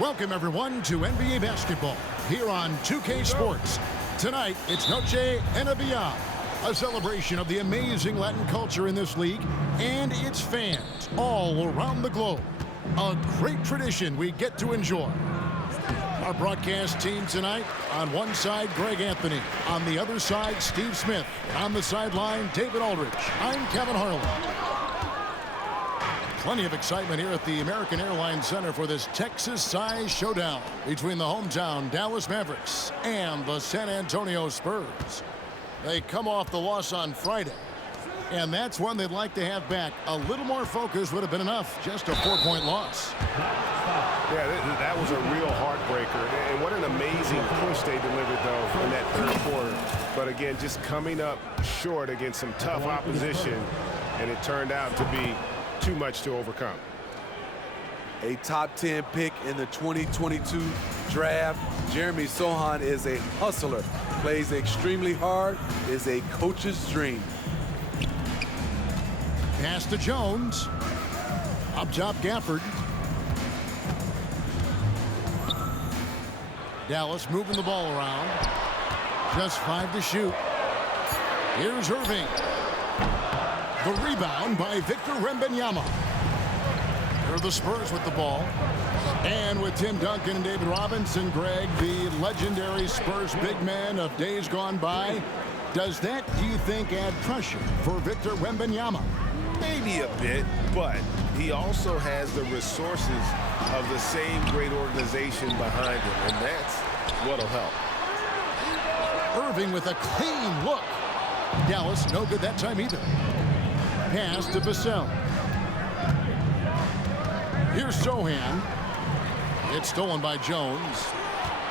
Welcome, everyone, to NBA basketball here on 2K Sports. Tonight, it's Noche NBA, a celebration of the amazing Latin culture in this league and its fans all around the globe. A great tradition we get to enjoy. Our broadcast team tonight, on one side, Greg Anthony. On the other side, Steve Smith. On the sideline, David Aldridge. I'm Kevin Harlan. Plenty of excitement here at the American Airlines Center for this Texas-sized showdown between the hometown Dallas Mavericks and the San Antonio Spurs. They come off the loss on Friday, and that's one they'd like to have back. A little more focus would have been enough. Just a 4-point loss. Yeah, that was a real heartbreaker. And what an amazing push they delivered, though, in that third quarter. But again, just coming up short against some tough opposition, and it turned out to be too much to overcome. A top 10 pick in the 2022 draft. Jeremy Sochan is a hustler, plays extremely hard, is a coach's dream. Pass to Jones. Up top, Gafford. Dallas moving the ball around. Just 5 to shoot. Here's Irving. The rebound by Victor Wembanyama. Here are the Spurs with the ball. And with Tim Duncan and David Robinson, Greg, the legendary Spurs big man of days gone by, does that, do you think, add pressure for Victor Wembanyama? Maybe a bit, but he also has the resources of the same great organization behind him, and that's what'll help. Irving with a clean look. Dallas no good that time either. Pass to Vassell. Here's Sochan. It's stolen by Jones.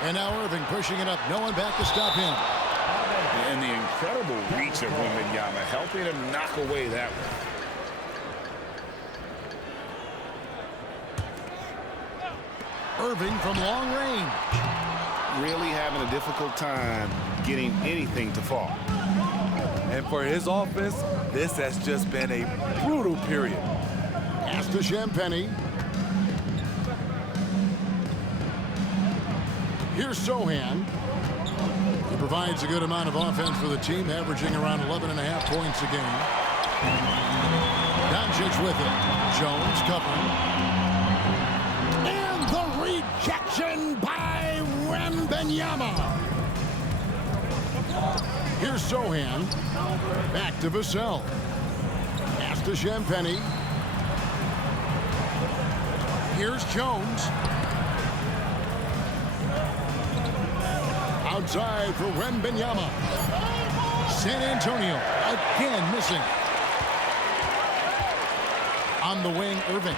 And now Irving pushing it up. No one back to stop him. And the incredible reach of Wembanyama, helping him knock away that one. Irving from long range. Really having a difficult time getting anything to fall. And for his offense, this has just been a brutal period. Pass to Champagnie. Here's Sochan. He provides a good amount of offense for the team, averaging around 11.5 points a game. Doncic with it. Jones covering. And the rejection by Wembanyama. Here's Sochan. Back to Vassell. Pass to Champagnie. Here's Jones. Outside for Wembanyama. San Antonio again missing. On the wing, Irving.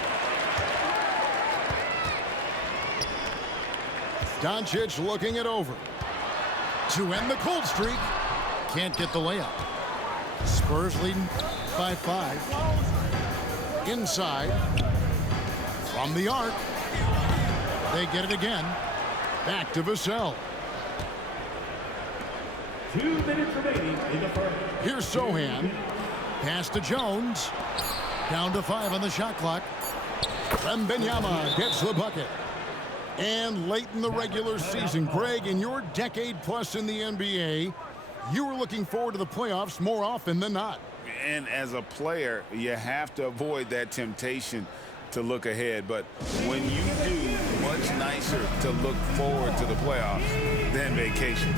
Doncic looking it over. To end the cold streak. Can't get the layup. Spurs leading by 5. Inside. From the arc. They get it again. Back to Vassell. 2 minutes remaining in the first. Here's Sochan. Pass to Jones. Down to 5 on the shot clock. Wembanyama gets the bucket. And late in the regular season, Greg, in your decade plus in the NBA, you were looking forward to the playoffs more often than not. And as a player, you have to avoid that temptation to look ahead. But when you do, much nicer to look forward to the playoffs than vacation.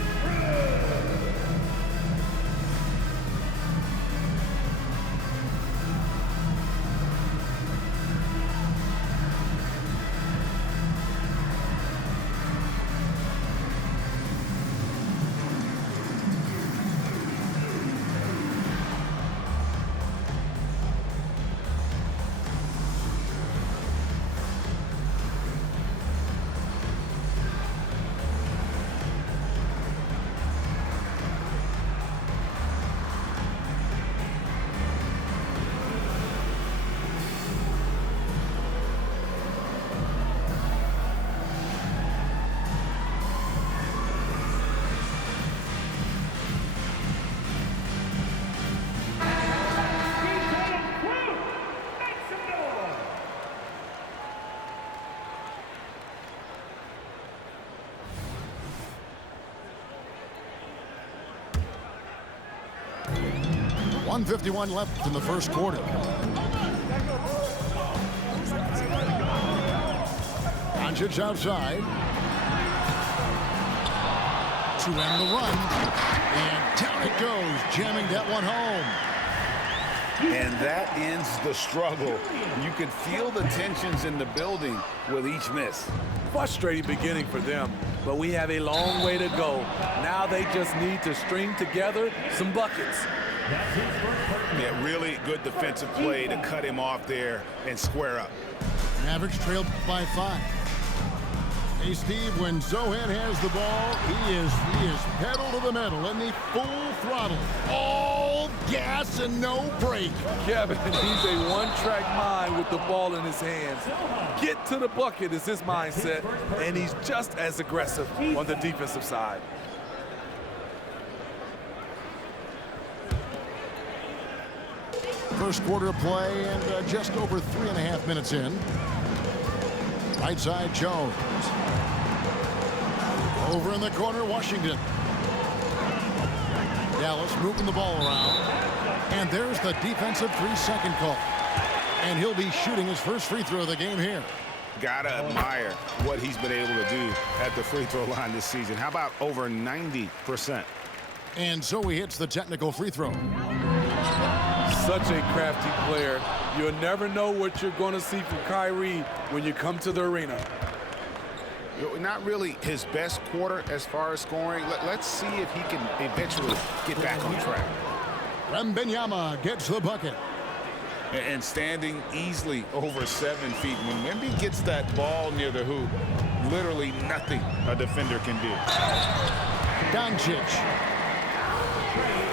1:51 left in the first quarter. Doncic outside. To end the run. And down it goes, jamming that one home. And that ends the struggle. You could feel the tensions in the building with each miss. Frustrating beginning for them, but we have a long way to go. Now they just need to string together some buckets. Yeah, really good defensive play to cut him off there and square up. Mavericks trailed by 5. Hey, Steve, when Zohan has the ball, he is pedal to the metal in the full throttle. All gas and no brake. Kevin, he's a one-track mind with the ball in his hands. Get to the bucket is his mindset, and he's just as aggressive on the defensive side. First quarter of play and just over 3.5 minutes in. Right side, Jones. Over in the corner, Washington. Dallas moving the ball around. And there's the defensive 3-second call. And he'll be shooting his first free throw of the game here. Gotta admire what he's been able to do at the free throw line this season. How about over 90%? And so he hits the technical free throw. Such a crafty player. You'll never know what you're going to see from Kyrie when you come to the arena. Not really his best quarter as far as scoring. Let's see if he can eventually get back on track. Wembanyama gets the bucket. And standing easily over 7 feet. When Wemby gets that ball near the hoop, literally nothing a defender can do. Doncic.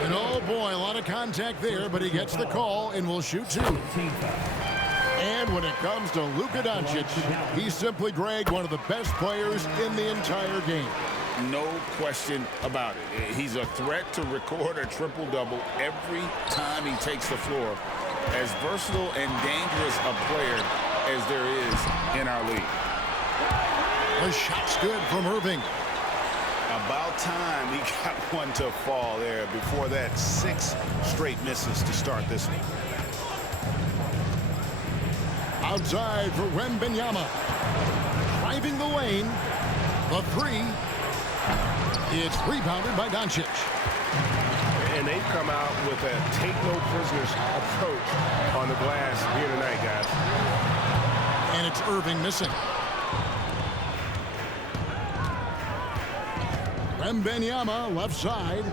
And oh boy, a lot of contact there, but he gets the call and will shoot 2. And when it comes to Luka Doncic, he's simply, Greg, one of the best players in the entire game. No question about it. He's a threat to record a triple-double every time he takes the floor. As versatile and dangerous a player as there is in our league. The shot's good from Irving. About time he got one to fall there before that 6 straight misses to start this one. Outside for Wembanyama. Driving the lane. The 3. It's rebounded by Doncic. And they've come out with a take-no-prisoners approach on the glass here tonight, guys. And it's Irving missing. Wembanyama left side.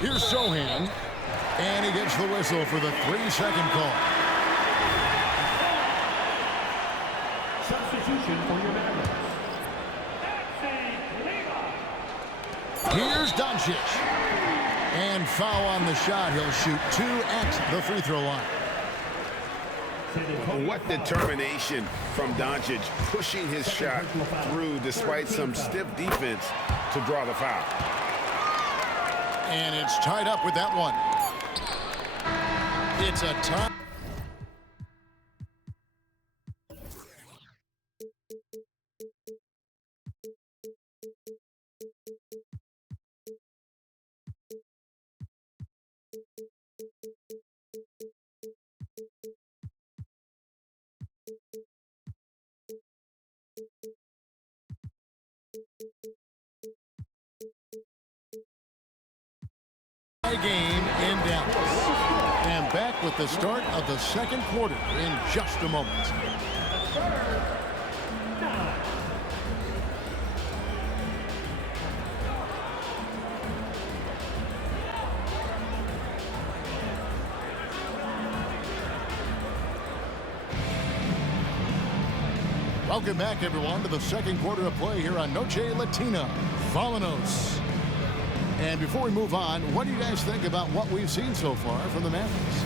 Here's Zohan. And he gets the whistle for the 3-second call. Substitution for your Mavericks. Here's Doncic. And foul on the shot. He'll shoot 2 at the free throw line. What determination from Doncic, pushing his shot through despite some stiff defense to draw the foul. And it's tied up with that one. It's a tie. Game in Dallas. And back with the start of the second quarter in just a moment. Welcome back, everyone, to the second quarter of play here on Noche Latina. Vámonos. And before we move on, what do you guys think about what we've seen so far from the Mavericks?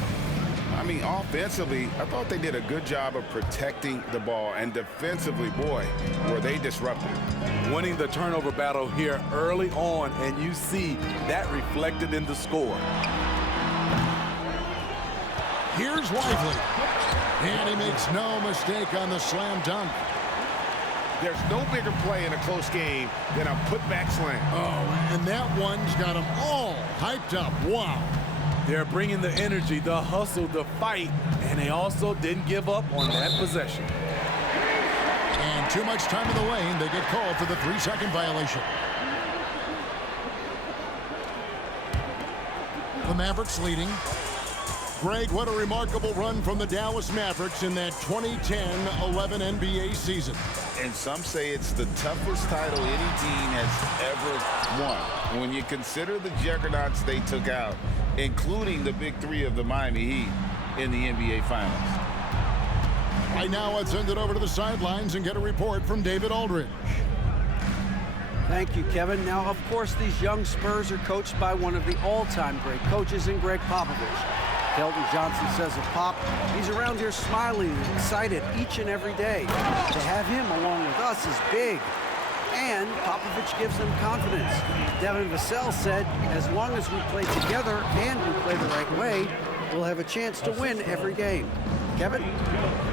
I mean, offensively, I thought they did a good job of protecting the ball. And defensively, boy, were they disruptive. Winning the turnover battle here early on, and you see that reflected in the score. Here's Lively. And he makes no mistake on the slam dunk. There's no bigger play in a close game than a putback slam. Oh, and that one's got them all hyped up. Wow. They're bringing the energy, the hustle, the fight, and they also didn't give up on that possession. And too much time in the lane. They get called for the 3-second violation. The Mavericks leading. Greg, what a remarkable run from the Dallas Mavericks in that 2010-11 NBA season. And some say it's the toughest title any team has ever won. When you consider the juggernauts they took out, including the big three of the Miami Heat in the NBA Finals. Right now, let's send it over to the sidelines and get a report from David Aldridge. Thank you, Kevin. Now, of course, these young Spurs are coached by one of the all-time great coaches in Greg Popovich. Keldon Johnson says of Pop, he's around here smiling and excited each and every day. To have him along with us is big. And Popovich gives them confidence. Devin Vassell said, as long as we play together and we play the right way, we'll have a chance to win every game. Kevin?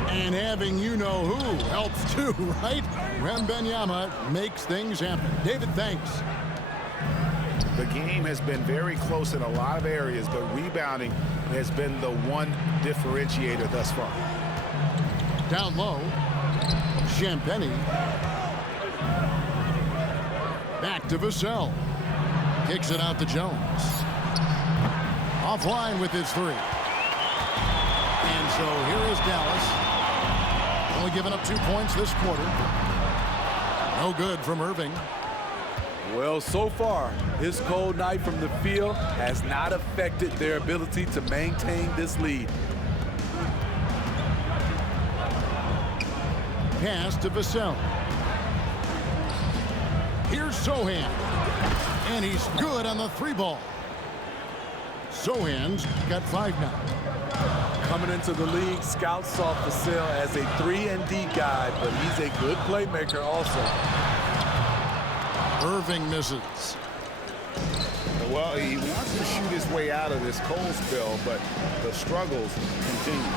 And having you-know-who helps too, right? Wembanyama makes things happen. David, thanks. The game has been very close in a lot of areas, but rebounding has been the one differentiator thus far. Down low, Champagnie. Back to Vassell. Kicks it out to Jones. Offline with his three. And so here is Dallas. Only giving up 2 points this quarter. No good from Irving. Well, so far, his cold night from the field has not affected their ability to maintain this lead. Pass to Vassell. Here's Sochan. And he's good on the 3-ball. Sochan's got 5 now. Coming into the league, scouts saw Vassell as a 3-and-D guy, but he's a good playmaker also. Irving misses. Well, he wants to shoot his way out of this cold spell, but the struggles continue.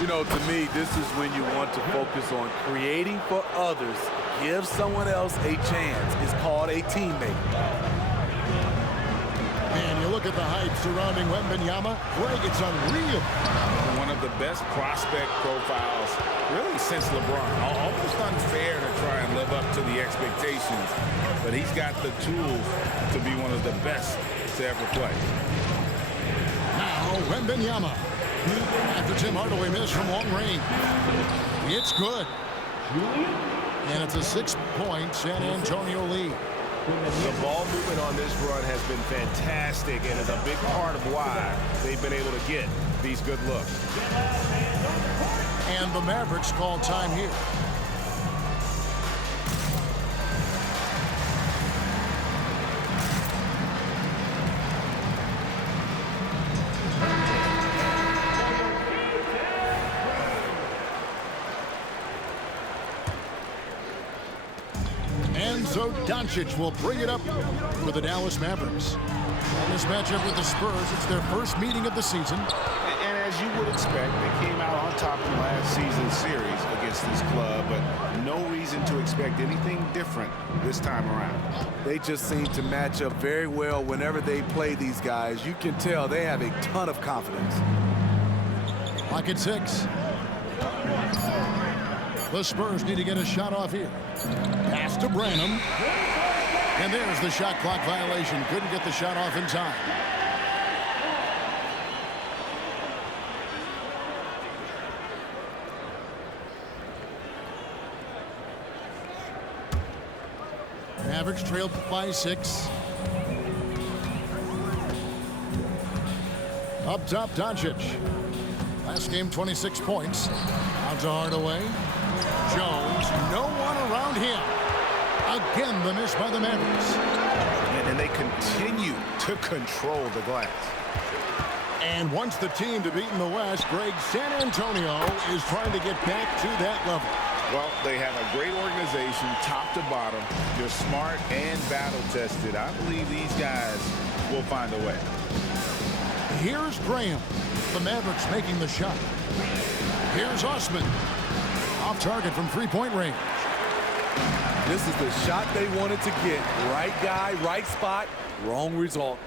You know, to me, this is when you want to focus on creating for others. Give someone else a chance. It's called a teammate. And you look at the hype surrounding Wembanyama. Greg, it's unreal. One of the best prospect profiles, really, since LeBron. Almost unfair to try and live up to the expectations, but he's got the tools to be one of the best to ever play. Now, Wembanyama. After Tim Hardaway missed from long range. It's good. And it's a 6-point San Antonio lead. The ball movement on this run has been fantastic and is a big part of why they've been able to get these good looks. And the Mavericks call time here. And so Doncic will bring it up for the Dallas Mavericks. In this matchup with the Spurs, it's their first meeting of the season. And as you would expect, they came out on top in last season's series against this club, but no reason to expect anything different this time around. They just seem to match up very well whenever they play these guys. You can tell they have a ton of confidence. Clock at 6. The Spurs need to get a shot off here. Pass to Branham. And there's the shot clock violation. Couldn't get the shot off in time. Mavericks trailed by 6. Up top, Doncic. Last game, 26 points. Out to Hardaway. Jones, no one around him. Again, the miss by the Mavericks. And they continue to control the glass. And once the team to beat in the West, Greg, San Antonio is trying to get back to that level. Well, they have a great organization, top to bottom. They're smart and battle-tested. I believe these guys will find a way. Here's Graham. The Mavericks making the shot. Here's Osman. Off target from 3-point range. This is the shot they wanted to get. Right guy, right spot, wrong result.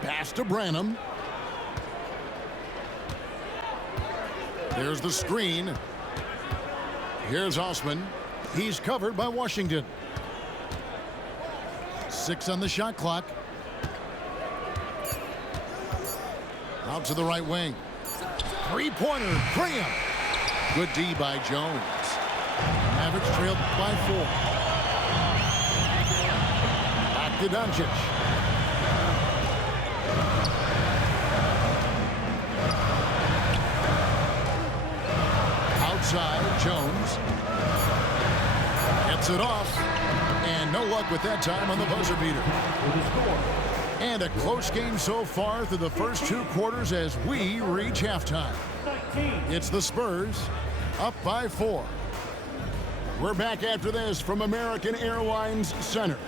Pass to Branham. There's the screen. Here's Osman. He's covered by Washington. 6 on the shot clock. Out to the right wing. Three-pointer, Graham. Good D by Jones. Mavericks trailed by 4. Back to Doncic. Outside, Jones. Gets it off. And no luck with that time on the buzzer beater. And a close game so far through the first 2 quarters as we reach halftime. It's the Spurs up by 4. We're back after this from American Airlines Center.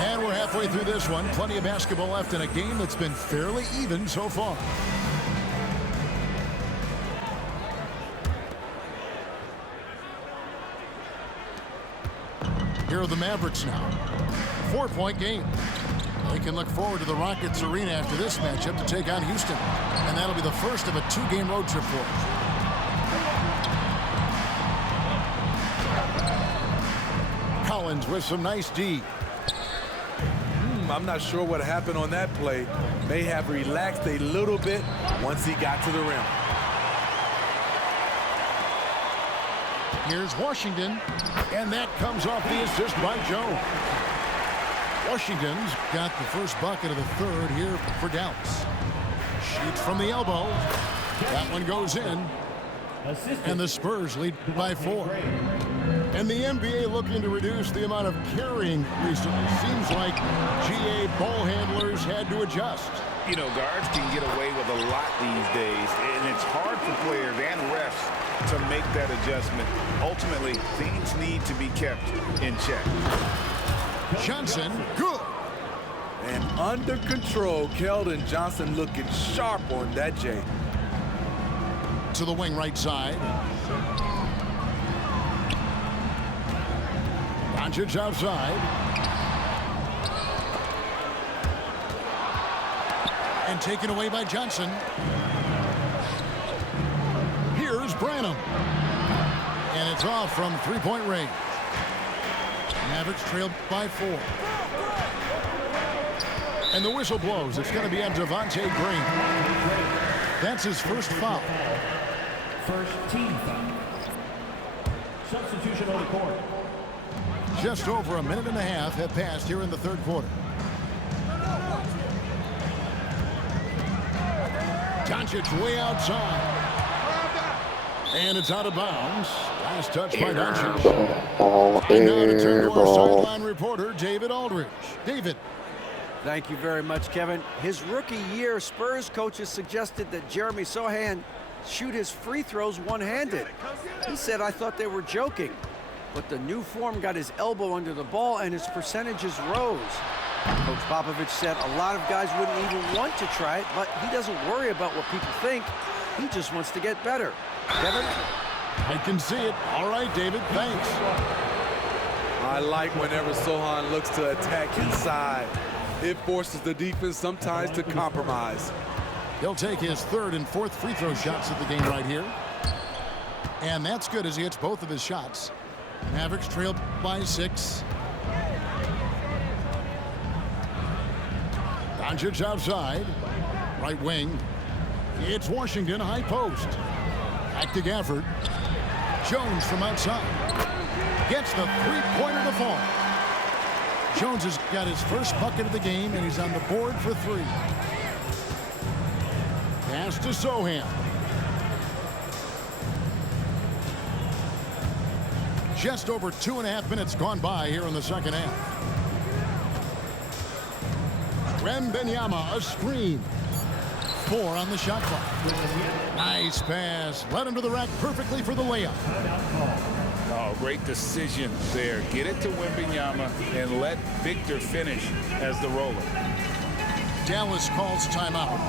And we're halfway through this one. Plenty of basketball left in a game that's been fairly even so far. Here are the Mavericks now. 4-point game. They can look forward to the Rockets Arena after this matchup to take on Houston. And that'll be the first of a 2-game road trip for them. Collins with some nice D. I'm not sure what happened on that play. May have relaxed a little bit once he got to the rim. Here's Washington, and that comes off the assist by Jones. Washington's got the first bucket of the third here for Dallas. Shoots from the elbow. That one goes in, and the Spurs lead by 4. And the NBA looking to reduce the amount of carrying recently. Seems like GA ball handlers had to adjust. You know, guards can get away with a lot these days, and it's hard for players and refs to make that adjustment. Ultimately, things need to be kept in check. Johnson, good. And under control, Keldon Johnson looking sharp on that J. To the wing right side. Doncic outside. And taken away by Johnson. Here's Branham. And it's off from 3-point range. Mavericks trailed by 4. And the whistle blows. It's going to be on Devontae Green. That's his first foul. First team foul. Substitution on the court. Just over a minute and a half have passed here in the third quarter. Doncic way outside. And it's out of bounds. Last touch by Doncic. And now to turn to our sideline reporter, David Aldridge. David. Thank you very much, Kevin. His rookie year, Spurs coaches suggested that Jeremy Sohan shoot his free throws one-handed. He said, "I thought they were joking." But the new form got his elbow under the ball and his percentages rose. Coach Popovich said a lot of guys wouldn't even want to try it, but he doesn't worry about what people think. He just wants to get better. Kevin? I can see it. All right, David, thanks. I like whenever Sohan looks to attack inside. It forces the defense sometimes to compromise. He'll take his third and fourth free throw shots of the game right here. And that's good as he hits both of his shots. Mavericks trailed by 6. Doncic outside. Right wing. It's Washington, high post. Back to Gafford. Jones from outside. Gets the three-pointer to fall. Jones has got his first bucket of the game, and he's on the board for 3. Pass to Sohan. Just over 2.5 minutes gone by here in the second half. Wembanyama, a screen. 4 on the shot clock. Nice pass. Led him to the rack perfectly for the layup. Oh, great decision there. Get it to Wembanyama and let Victor finish as the roller. Dallas calls timeout.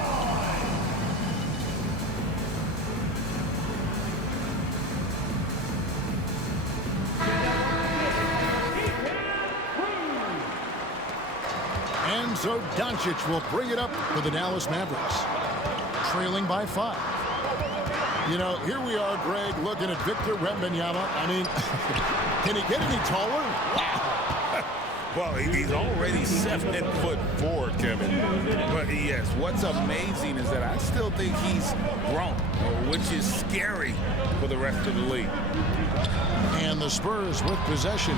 So Doncic will bring it up for the Dallas Mavericks, trailing by 5. You know, here we are, Greg, looking at Victor Wembanyama. I mean, can he get any taller? Well, he's already 7'4", Kevin. But yes, what's amazing is that I still think he's grown, which is scary for the rest of the league. And the Spurs with possession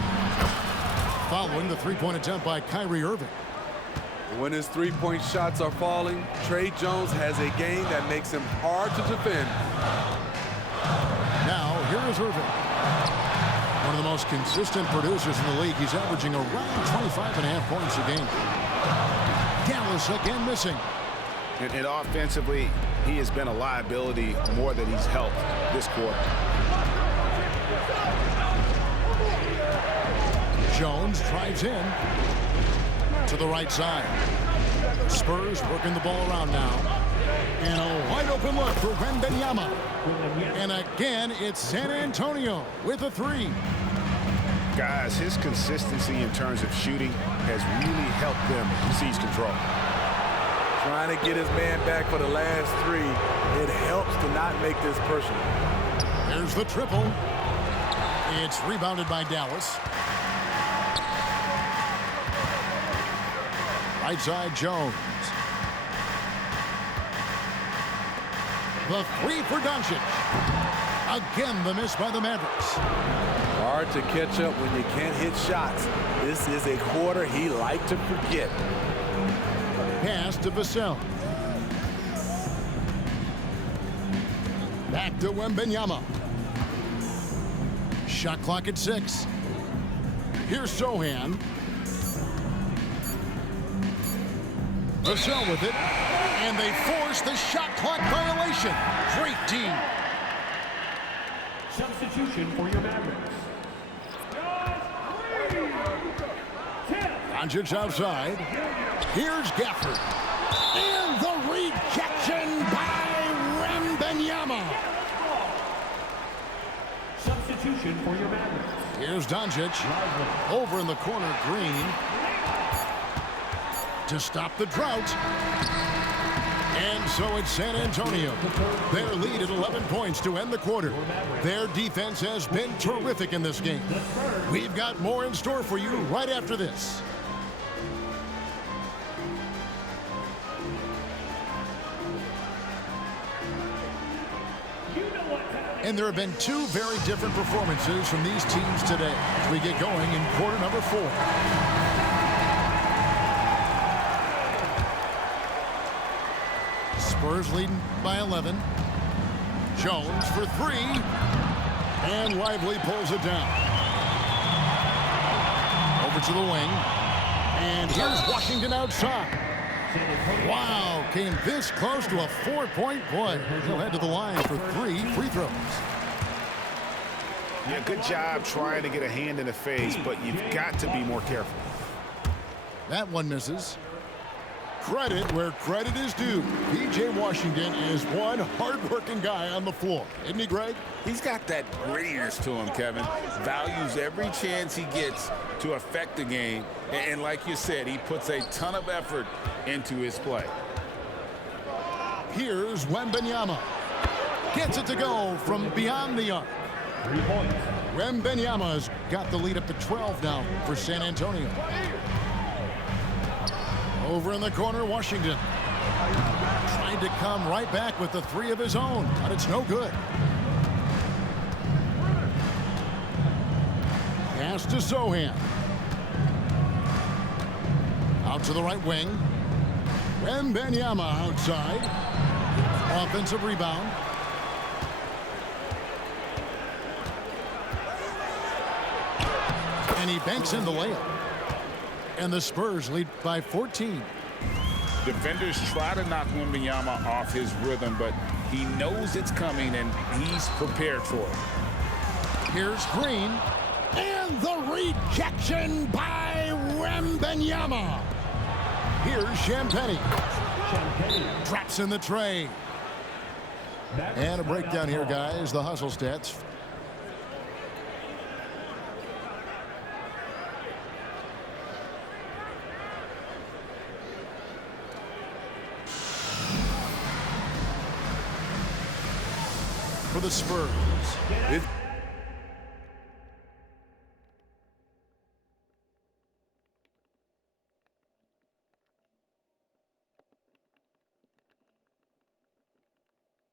following the three-point attempt by Kyrie Irving. When his three-point shots are falling, Trey Jones has a game that makes him hard to defend. Now, here is Irving. One of the most consistent producers in the league. He's averaging around 25.5 points a game. Dallas again missing. And offensively, he has been a liability more than he's helped this quarter. Jones drives in to the right side. Spurs working the ball around now. And a wide open look for Wembanyama. And again, it's San Antonio with a 3. Guys, his consistency in terms of shooting has really helped them seize control. Trying to get his man back for the last 3. It helps to not make this personal. There's the triple. It's rebounded by Dallas. Right side, Jones. The 3 for Doncic. Again, the miss by the Mavericks. Hard to catch up when you can't hit shots. This is a quarter he liked to forget. Pass to Vassell. Back to Wembanyama. Shot clock at 6. Here's Sohan. Vassell with it. And they force the shot clock violation. Great team. Substitution for your Mavericks. Doncic outside. Here's Gafford. And the rejection by Wembanyama. Substitution for your Mavericks. Here's Doncic. Over in the corner, Green. To stop the drought. And so it's San Antonio. Their lead at 11 points to end the quarter. Their defense has been terrific in this game. We've got more in store for you right after this. And there have been 2 very different performances from these teams today as we get going in quarter number 4. Spurs leading by 11. Jones for 3. And Lively pulls it down. Over to the wing. And here's Washington outside. Wow, came this close to a 4-point play. He'll head to the line for 3 free throws. Yeah, good job trying to get a hand in the face, but you've got to be more careful. That one misses. Credit where credit is due. P.J. Washington is one hard-working guy on the floor. Isn't he, Greg? He's got that grittiness to him, Kevin. Values every chance he gets to affect the game. And like you said, he puts a ton of effort into his play. Here's Wembanyama. Gets it to go from beyond the arc. 3 points. Wembanyama's got the lead up to 12 now for San Antonio. Over in the corner, Washington. Trying to come right back with the 3 of his own, but it's no good. Pass to Sohan. Out to the right wing. Wembanyama outside. Offensive rebound. And he banks in the layup. And the Spurs lead by 14. Defenders try to knock Wembanyama off his rhythm, but he knows it's coming and he's prepared for it. Here's Green. And the rejection by Wembanyama. Here's Champagnie. Drops in the tray. And a breakdown here, guys. The hustle stats. for the Spurs. It